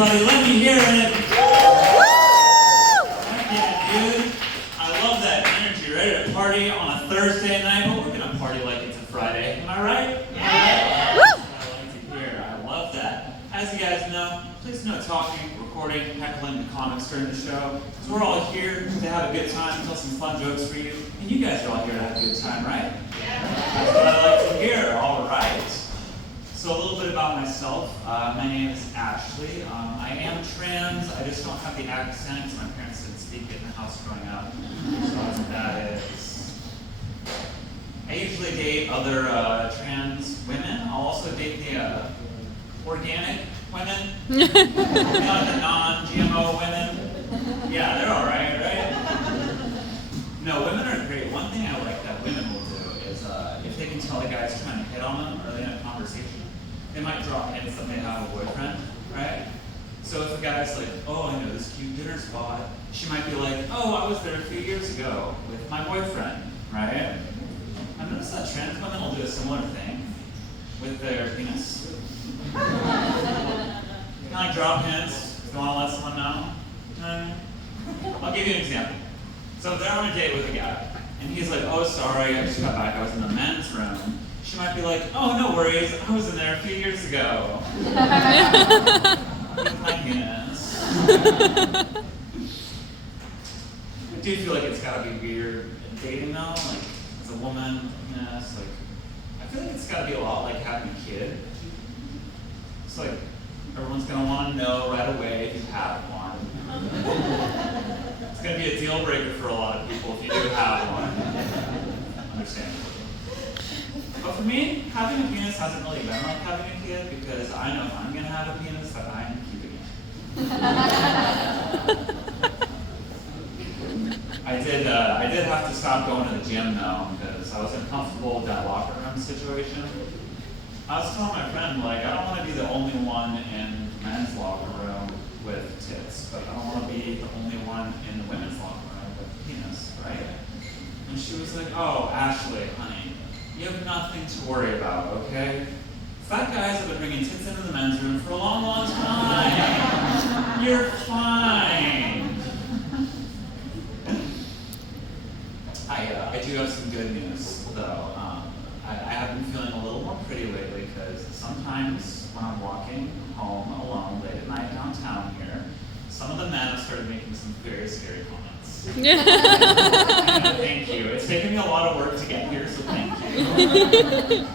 everybody. Let me hear it. Yeah, dude. I love that energy. Ready to party on a Thursday night, but we're going to party like it's a Friday. Am I right? Yeah. That's what I like to hear. I love that. As you guys know, please no talking, recording, heckling the comics during the show. So we're all here to have a good time, tell some fun jokes for you. And you guys are all here to have a good time, right? Yeah. That's what I like to hear. All right. So a little bit about myself. My name is Ashley. I am trans. I just don't have the accent because my parents didn't speak it in the house growing up. So that's what that is. I usually date other trans women. I'll also date the organic women. The non-GMO women. Yeah, they're all right, right? No, women are great. One thing I like that women will do is if they can tell a guy's trying to hit on them early in a conversation, they might drop hints that they have a boyfriend, right? So if a guy's like, oh, I know this cute dinner spot, she might be like, oh, I was there a few years ago with my boyfriend, right? I've noticed that trans women will do a similar thing with their penis. Kind of like drop hints if you want to let someone know. I'll give you an example. So if they're on a date with a guy, and he's like, oh, sorry, I just got back, I was in the men's room. She might be like, oh, no worries, I was in there a few years ago. With my penis. I do feel like it's gotta be weird dating though, like, as a woman, penis, like, I feel like it's gotta be a lot like having a kid. It's like, everyone's gonna wanna know right away if you have one. It's gonna be a deal breaker for a lot of people if you do have one. Understandable. But for me, having a penis hasn't really been like having a kid because I know if I'm going to have a penis that I am keeping it. I did have to stop going to the gym though because I was uncomfortable with that locker room situation. I was telling my friend, like, I don't want to be the only one in the men's locker room with tits, but I don't want to be the only one in the women's locker room with a penis, right? And she was like, oh, Ashley, honey, you have nothing to worry about, okay? Fat guys have been bringing tits into the men's room for a long, long time. You're fine. I do have some good news, though. I have been feeling a little more pretty lately because sometimes when I'm walking home alone late at night downtown here, some of the men have started making some very scary comments. Thank you. It's taken me a lot of work to get here, so thank you.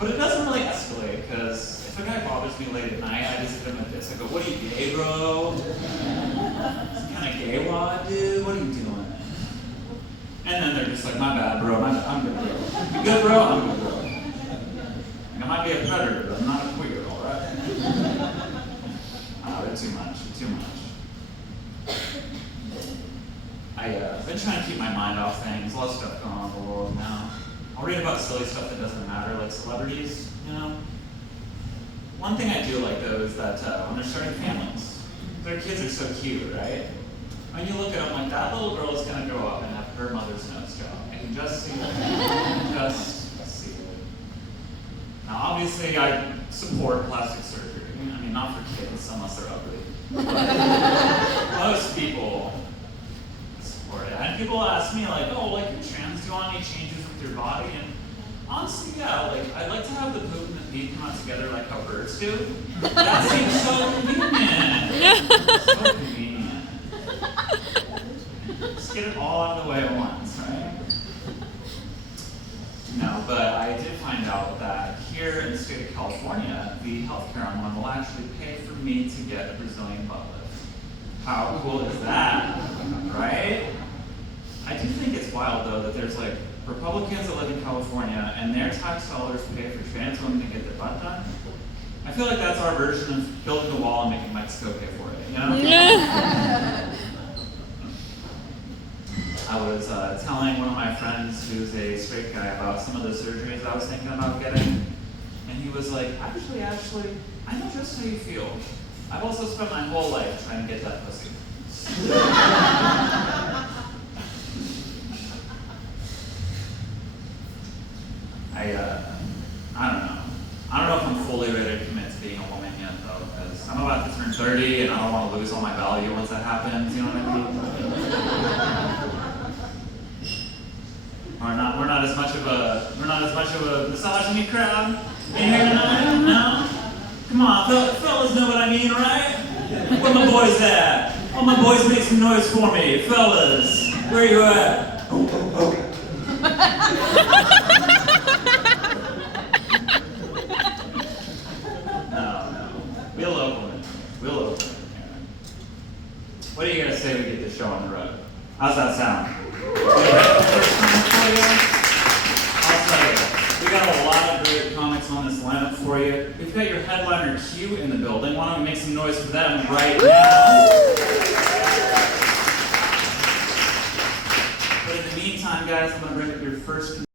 But it doesn't really escalate, because if a guy bothers me late at night, I just hit him with this. I go, what are you, gay, bro? Some kind of gay wad, dude? What are you doing? And then they're just like, my bad, bro. I'm good, bro. You good, bro? I'm good, bro. Like, I might be a predator, but I'm not a queer, all right? They're too much. Too much. I've been trying to keep my mind off things. A lot of stuff going on in the world now. I'll read about silly stuff that doesn't matter, like celebrities, you know? One thing I do like, though, is that when they're starting families, their kids are so cute, right? When you look at them, like, that little girl is going to grow up and have her mother's nose job. I can just see it. Just see it. Now, obviously, I support plastic surgery. I mean, not for kids, unless they're ugly. But most people support it. And people ask me, like, oh, like, you're trans, do you want any changes with your body? And honestly, yeah, like, I'd like to have the poop and the pee come out together like how birds do. That seems so convenient. So convenient. Just get it all out of the way at once, right? No, but I did find out that here in the state of California, the healthcare I'm on will actually pay for me to get a Brazilian butt lift. How cool is that, right? I do think it's wild, though, that there's, like, Republicans that live in California, and their tax dollars pay for trans women to get their butt done. I feel like that's our version of building a wall and making Mexico pay for it, you know? I was telling one of my friends who's a straight guy about some of the surgeries I was thinking about getting, and he was like, Ashley, I know just how you feel. I've also spent my whole life trying to get that pussy. I don't know. I don't know if I'm fully ready to commit to being a woman yet, though. because I'm about to turn 30 and I don't want to lose all my value once that happens, you know what I mean? We're not as much of a misogyny crowd in here tonight, no? Come on, fellas know what I mean, right? Where my boys at? All my boys make some noise for me, fellas. Where you at? Oh. No. We'll open it. What do you guys say we get this show on the road? How's that sound? I'll tell you, we got a lot of great comics on this lineup for you. We've got your headliner Q in the building. Why don't we make some noise for them right now? But in the meantime, guys, I'm going to bring up your first